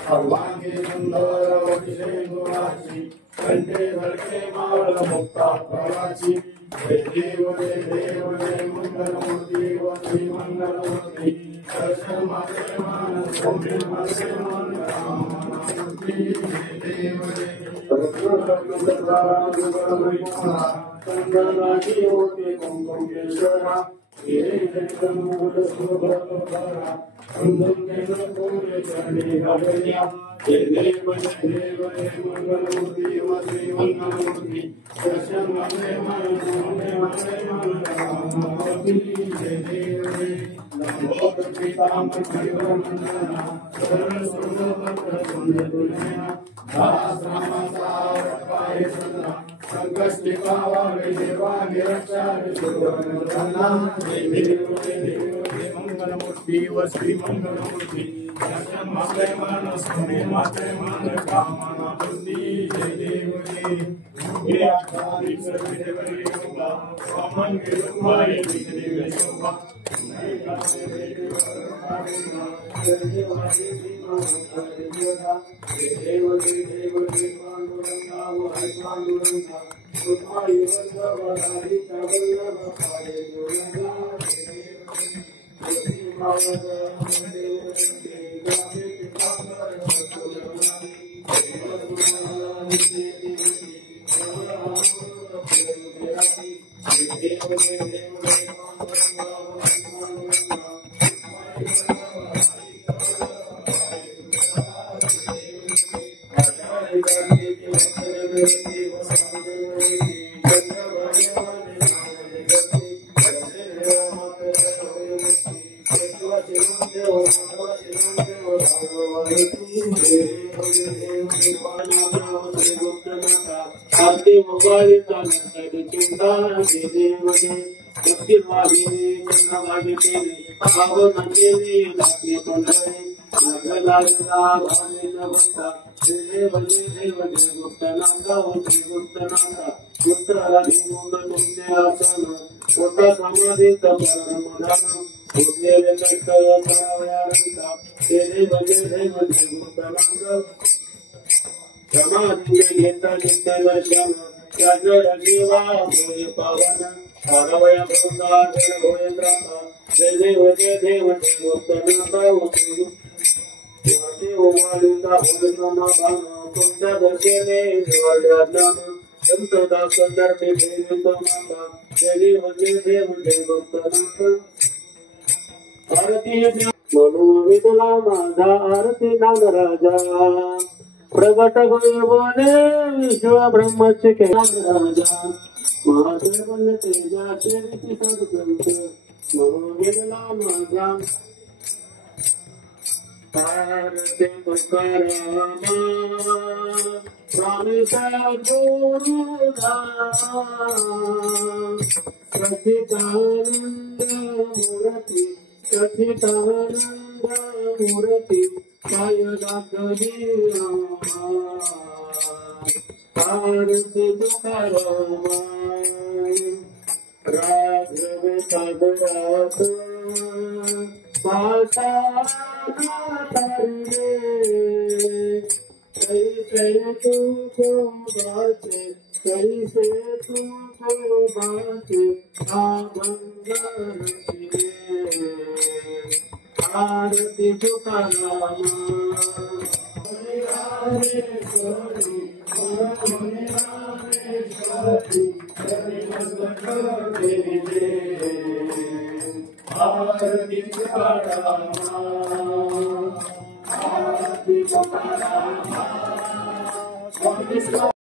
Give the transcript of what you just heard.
सर्वांगी सुंदर वक्षे गुणाची कंठे धडके मावळ मुक्ता प्रवाची देव मंगल मूर्ती व श्री मंगल मूर्ती दर्शन मात्रे मान सौम्य मात्रे मान मूर्ती देव संगनाची होते कुंकुम केशरा गिरे जगन मूल सुभद्रा कुंदम केशर पूरे चरणी हरिया देव मंगल मूर्ति व श्री मंगल मूर्ति दर्शन मात्रे मान सौम्य मात्रे मान मूर्ति देव नमो पितामह मंगला शरण सुंदर सुंदर संकष्टि पावा देवा निरक्षा मंगल मूर्ति व श्री मंगल मूर्ति दर्शन मात्रे मान सौम्य मात्रे मान कामना बुद्धि जय देव ये आचार्य सर्वे वरी होगा कामन के रुपाए बिजली वे शोभा नहीं कासे वे प्रगट होने विश्व ब्रह्मच के राजा महादेव बन तेजा चरित सदसंत मनोवेदना माझा भारते तुकारामा स्वामी सद्गुरु सचिदानंद मूर्ति सचिदानंद मूर्ति भारते तुकारामा राघव सदरात पासा कैसे तुमको बाते कैसे तुमको बाते भारती तुकारामा भारती तुकारामा